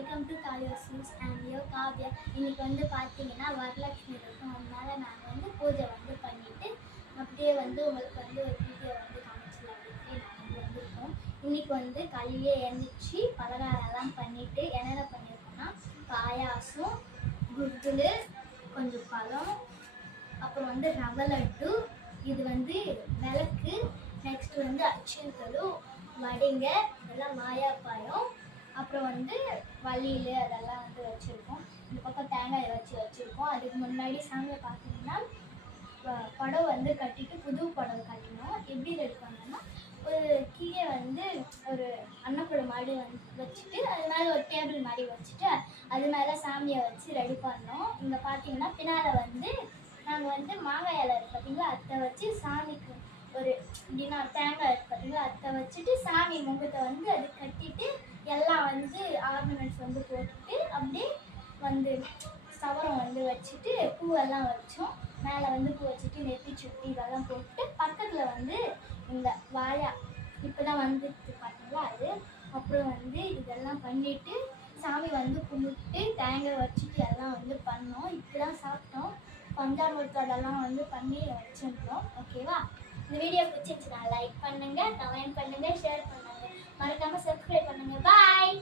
Welcome to காளியோசிஸ் and யோ காவ்யா. இன்னைக்கு வந்து பார்த்தீங்கன்னா வரலட்சுமி இருக்கும். அதனால நாங்கள் வந்து பூஜை வந்து பண்ணிட்டு அப்படியே வந்து உங்களுக்கு வந்து ஒரு வீடியோ வந்து காமிச்சிடலாம் நாங்கள் வந்திருக்கோம். இன்னைக்கு வந்து காலையிலே எழுந்திரிச்சு பலகாரம்லாம் பண்ணிட்டு என்னென்ன பண்ணியிருக்கோம்னா பாயாசம், குத்துல், கொஞ்சம் பழம், அப்புறம் வந்து ரவை லட்டு, இது வந்து விளக்கு, நெக்ஸ்ட் வந்து அச்சுத்தலு, வடைங்க, இதெல்லாம் மாயாப்பாயம், அப்புறம் வந்து வள்ளியில் அதெல்லாம் வந்து வச்சுருக்கோம். இந்த பக்கம் தேங்காய் வச்சுருக்கோம். அதுக்கு முன்னாடி சாமியை பார்த்தீங்கன்னா புடவை வந்து கட்டிட்டு புது புடவை கட்டணும். எப்படி ரெடி பண்ணோம்னா ஒரு கீழே வந்து ஒரு அன்னப்பூட மாடி வந்து வச்சுட்டு அது மேலே ஒரு டேபிள் மாதிரி வச்சுட்டு அது மேலே சாமியை வச்சு ரெடி பண்ணோம். இங்கே பார்த்தீங்கன்னா பின்னால் வந்து நாங்கள் வந்து மாங்காய் இலை இருக்கு பார்த்தீங்களா, அதை வச்சு சாமிக்கு ஒரு இப்படின்னா தேங்காய் இருக்கு பார்த்தீங்களா, அதை வச்சுட்டு சாமி முகத்தை வந்து அது கட்டிட்டு எல்லாம் வந்து ஆர்னமெண்ட்ஸ் வந்து போட்டுட்டு அப்படியே வந்து சவரம் வந்து வச்சுட்டு பூவெல்லாம் வச்சோம். மேலே வந்து பூ வச்சுட்டு நெத்தி சுட்டி இதெல்லாம் போட்டு பக்கத்தில் வந்து இந்த வாழை இப்போ தான் வந்துட்டு பார்த்தீங்களா அது. அப்புறம் வந்து இதெல்லாம் பண்ணிட்டு சாமி வந்து கும்பிட்டு தேங்காய் வச்சுட்டு எல்லாம் வந்து பண்ணோம். இப்படி தான் சாப்பிட்டோம். பஞ்சாமிர்தெல்லாம் வந்து பண்ணி வச்சுருந்தோம். ஓகேவா? இந்த வீடியோ பிடிச்சிருச்சுன்னா லைக் பண்ணுங்க, கமெண்ட் பண்ணுங்க, ஷேர் பண்ணுங்க, மறக்காம சப்ஸ்கிரைப் பண்ணுங்க. பாய்.